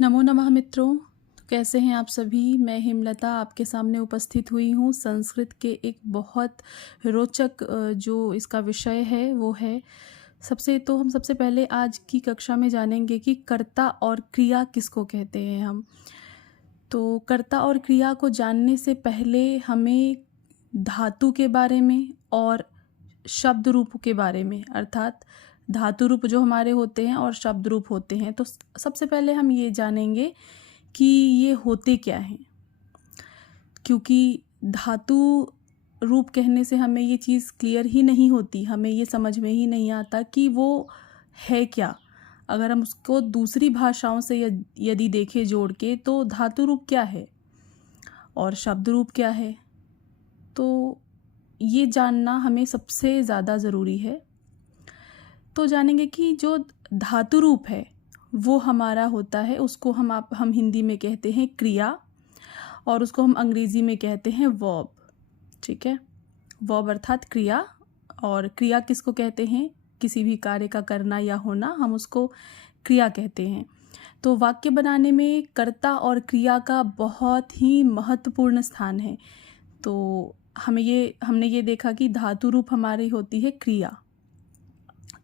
नमो नमः मित्रों। तो कैसे हैं आप सभी। मैं हेमलता आपके सामने उपस्थित हुई हूँ। संस्कृत के एक बहुत रोचक जो इसका विषय है वो है, हम सबसे पहले आज की कक्षा में जानेंगे कि कर्ता और क्रिया किसको कहते हैं हम। तो कर्ता और क्रिया को जानने से पहले हमें धातु के बारे में और शब्द रूप के बारे में, अर्थात धातु रूप जो हमारे होते हैं और शब्द रूप होते हैं, तो सबसे पहले हम ये जानेंगे कि ये होते क्या हैं। क्योंकि धातु रूप कहने से हमें ये चीज़ क्लियर ही नहीं होती, हमें ये समझ में ही नहीं आता कि वो है क्या। अगर हम उसको दूसरी भाषाओं से यदि देखें जोड़ के, तो धातु रूप क्या है और शब्द रूप क्या है, तो ये जानना हमें सबसे ज़्यादा ज़रूरी है। तो जानेंगे कि जो धातु रूप है वो हमारा होता है, उसको हम हिंदी में कहते हैं क्रिया, और उसको हम अंग्रेज़ी में कहते हैं वर्ब। ठीक है, वर्ब अर्थात क्रिया। और क्रिया किसको कहते हैं? किसी भी कार्य का करना या होना, हम उसको क्रिया कहते हैं। तो वाक्य बनाने में कर्ता और क्रिया का बहुत ही महत्वपूर्ण स्थान है। तो हमने ये देखा कि धातु रूप हमारी होती है क्रिया।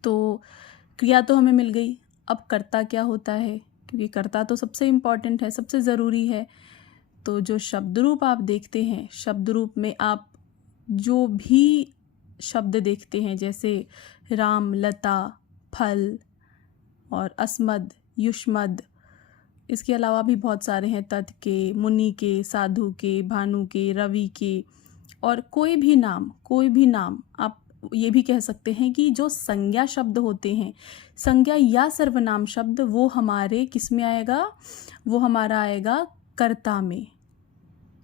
तो क्रिया तो हमें मिल गई। अब कर्ता क्या होता है, क्योंकि कर्ता तो सबसे इम्पॉर्टेंट है, सबसे ज़रूरी है। तो जो शब्द रूप आप देखते हैं, शब्द रूप में आप जो भी शब्द देखते हैं, जैसे राम, लता, फल और अस्मद, युष्मद, इसके अलावा भी बहुत सारे हैं, तत् के, मुनि के, साधु के, भानु के, रवि के, और कोई भी नाम आप ये भी कह सकते हैं कि जो संज्ञा शब्द होते हैं, संज्ञा या सर्वनाम शब्द, वो हमारे किस में आएगा? वो हमारा आएगा कर्ता में।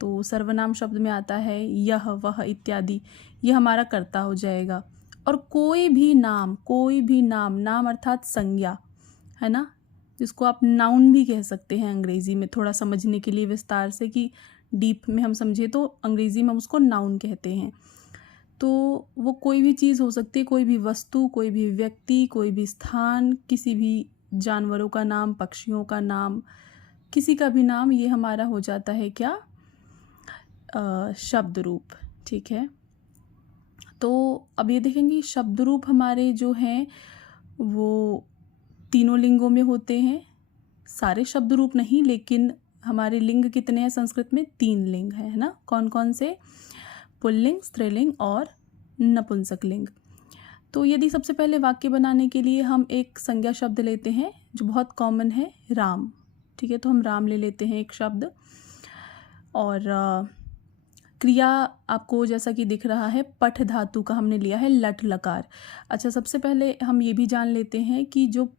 तो सर्वनाम शब्द में आता है यह, वह इत्यादि, ये हमारा कर्ता हो जाएगा। और कोई भी नाम, नाम अर्थात संज्ञा है ना, जिसको आप नाउन भी कह सकते हैं अंग्रेज़ी में, थोड़ा समझने के लिए विस्तार से कि डीप में हम समझे तो अंग्रेज़ी में हम उसको नाउन कहते हैं। तो वो कोई भी चीज़ हो सकती है, कोई भी वस्तु, कोई भी व्यक्ति, कोई भी स्थान, किसी भी जानवरों का नाम, पक्षियों का नाम, किसी का भी नाम, ये हमारा हो जाता है क्या? शब्द रूप। ठीक है, तो अब ये देखेंगे शब्द रूप हमारे जो हैं वो तीनों लिंगों में होते हैं। सारे शब्द रूप नहीं, लेकिन हमारे लिंग कितने हैं संस्कृत में? 3 लिंग है ना। कौन कौन से? पुल्लिंग, स्त्रीलिंग और नपुंसक लिंग। तो यदि सबसे पहले वाक्य बनाने के लिए हम एक संज्ञा शब्द लेते हैं जो बहुत कॉमन है, राम। ठीक है, तो हम राम ले लेते हैं एक शब्द। और क्रिया आपको जैसा कि दिख रहा है, पठ धातु का हमने लिया है लट लकार। अच्छा, सबसे पहले हम ये भी जान लेते हैं कि जो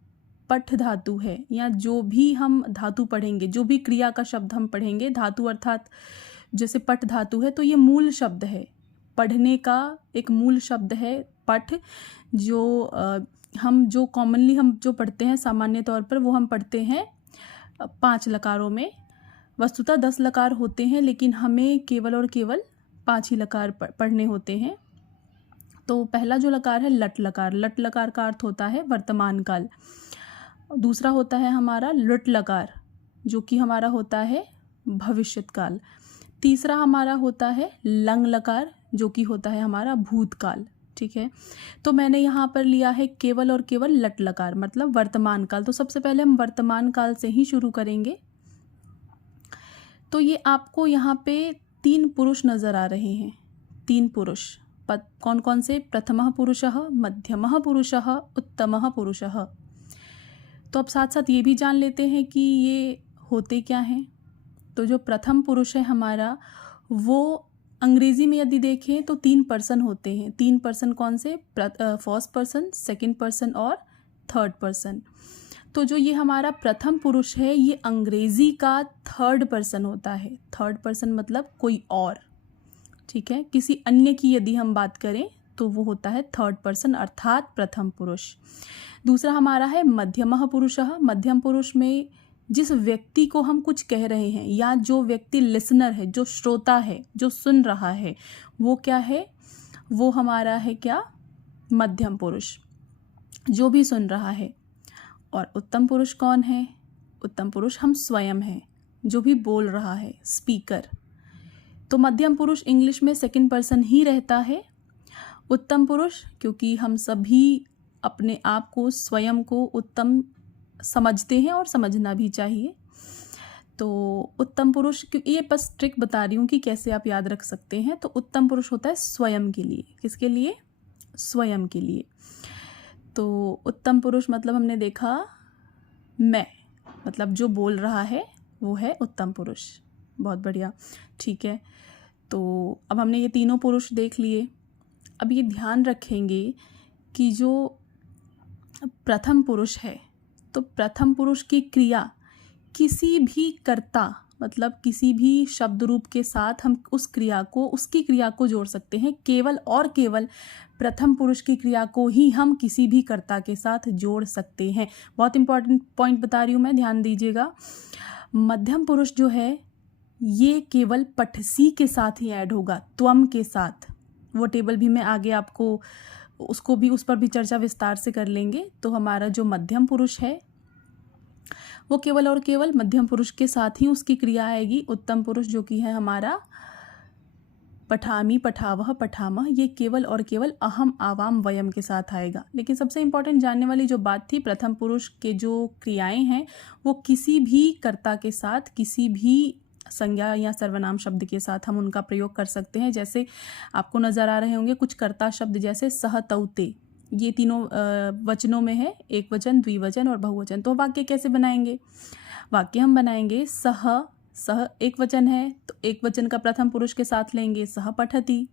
पठ धातु है, या जो भी हम धातु पढ़ेंगे, जो भी क्रिया का शब्द हम पढ़ेंगे, धातु अर्थात जैसे पठ धातु है, तो ये मूल शब्द है, पढ़ने का एक मूल शब्द है पठ। जो हम जो कॉमनली हम जो पढ़ते हैं सामान्य तौर पर, वो हम पढ़ते हैं 5 लकारों में। वस्तुतः 10 लकार होते हैं, लेकिन हमें केवल और केवल 5 ही लकार पढ़ने होते हैं। तो पहला जो लकार है लट लकार। लट लकार का अर्थ होता है वर्तमान काल। दूसरा होता है हमारा लुट लकार, जो कि हमारा होता है भविष्यत काल। तीसरा हमारा होता है लंग लकार, जो कि होता है हमारा भूतकाल। ठीक है, तो मैंने यहाँ पर लिया है केवल और केवल लट लकार, मतलब वर्तमान काल। तो सबसे पहले हम वर्तमान काल से ही शुरू करेंगे। तो ये आपको यहाँ पे 3 पुरुष नज़र आ रहे हैं। 3 पुरुष कौन कौन से? प्रथमः पुरुषः, मध्यमः पुरुषः, उत्तमः पुरुषः। तो अब साथ साथ ये भी जान लेते हैं कि ये होते क्या हैं। तो जो प्रथम पुरुष है हमारा, वो अंग्रेज़ी में यदि देखें तो 3 पर्सन होते हैं। 3 पर्सन कौन से? फर्स्ट पर्सन, सेकंड पर्सन और थर्ड पर्सन। तो जो ये हमारा प्रथम पुरुष है, ये अंग्रेज़ी का थर्ड पर्सन होता है। थर्ड पर्सन मतलब कोई और। ठीक है, किसी अन्य की यदि हम बात करें तो वो होता है थर्ड पर्सन, अर्थात प्रथम पुरुष। दूसरा हमारा है मध्यमः पुरुषः। मध्यम पुरुष में जिस व्यक्ति को हम कुछ कह रहे हैं, या जो व्यक्ति लिसनर है, जो श्रोता है, जो सुन रहा है, वो क्या है? वो हमारा है क्या? मध्यम पुरुष, जो भी सुन रहा है। और उत्तम पुरुष कौन है? उत्तम पुरुष हम स्वयं हैं, जो भी बोल रहा है, स्पीकर। तो मध्यम पुरुष इंग्लिश में सेकंड पर्सन ही रहता है। उत्तम पुरुष, क्योंकि हम सभी अपने आप को, स्वयं को उत्तम समझते हैं और समझना भी चाहिए, तो उत्तम पुरुष, ये बस ट्रिक बता रही हूँ कि कैसे आप याद रख सकते हैं। तो उत्तम पुरुष होता है स्वयं के लिए। किसके लिए? स्वयं के लिए। तो उत्तम पुरुष मतलब हमने देखा मैं, मतलब जो बोल रहा है वो है उत्तम पुरुष। बहुत बढ़िया, ठीक है। तो अब हमने ये तीनों पुरुष देख लिए। अब ये ध्यान रखेंगे कि जो प्रथम पुरुष है, तो प्रथम पुरुष की क्रिया किसी भी कर्ता, मतलब किसी भी शब्द रूप के साथ हम उस क्रिया को, उसकी क्रिया को जोड़ सकते हैं। केवल और केवल प्रथम पुरुष की क्रिया को ही हम किसी भी कर्ता के साथ जोड़ सकते हैं। बहुत इंपॉर्टेंट पॉइंट बता रही हूँ मैं, ध्यान दीजिएगा। मध्यम पुरुष जो है ये केवल पठसी के साथ ही ऐड होगा, त्वम के साथ। वो टेबल भी मैं आगे आपको उसको भी, उस पर भी चर्चा विस्तार से कर लेंगे। तो हमारा जो मध्यम पुरुष है वो केवल और केवल मध्यम पुरुष के साथ ही उसकी क्रिया आएगी। उत्तम पुरुष जो कि है हमारा पठामी, पठावह, पठामह, ये केवल और केवल अहम, आवाम, वयम के साथ आएगा। लेकिन सबसे इम्पॉर्टेंट जानने वाली जो बात थी, प्रथम पुरुष के जो क्रियाएं हैं वो किसी भी कर्ता के साथ, किसी भी संज्ञा या सर्वनाम शब्द के साथ हम उनका प्रयोग कर सकते हैं। जैसे आपको नज़र आ रहे होंगे कुछ कर्ता शब्द, जैसे सह, तौ, ते, ये तीनों वचनों में है, एक वचन, द्विवचन और बहुवचन। तो वाक्य कैसे बनाएंगे? वाक्य हम बनाएंगे सह, सह एक वचन है तो एक वचन का प्रथम पुरुष के साथ लेंगे सह पठति,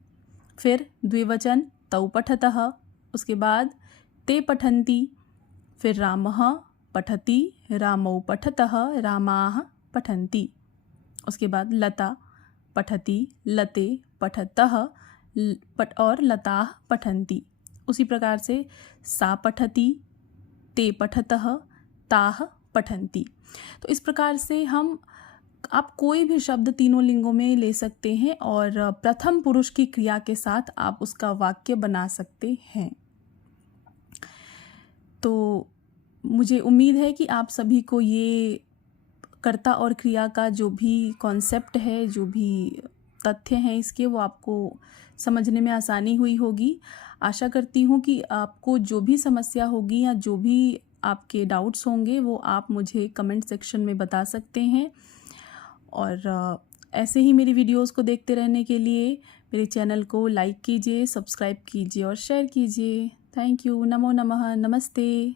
फिर द्विवचन तौ पठतः, उसके बाद ते पठन्ति, फिर रामः पठति, रामौ पठतः, रामाः पठन्ति, उसके बाद लता पठति, लते पठतः और लताः पठन्ति। उसी प्रकार से सा पठति, ते पठतः, ताः पठन्ति। तो इस प्रकार से आप कोई भी शब्द तीनों लिंगों में ले सकते हैं और प्रथम पुरुष की क्रिया के साथ आप उसका वाक्य बना सकते हैं। तो मुझे उम्मीद है कि आप सभी को ये कर्ता और क्रिया का जो भी कॉन्सेप्ट है, जो भी तथ्य हैं इसके, वो आपको समझने में आसानी हुई होगी। आशा करती हूँ कि आपको जो भी समस्या होगी या जो भी आपके डाउट्स होंगे वो आप मुझे कमेंट सेक्शन में बता सकते हैं। और ऐसे ही मेरी वीडियोस को देखते रहने के लिए मेरे चैनल को लाइक कीजिए, सब्सक्राइब कीजिए और शेयर कीजिए। Thank you. नमो नमः। नमस्ते।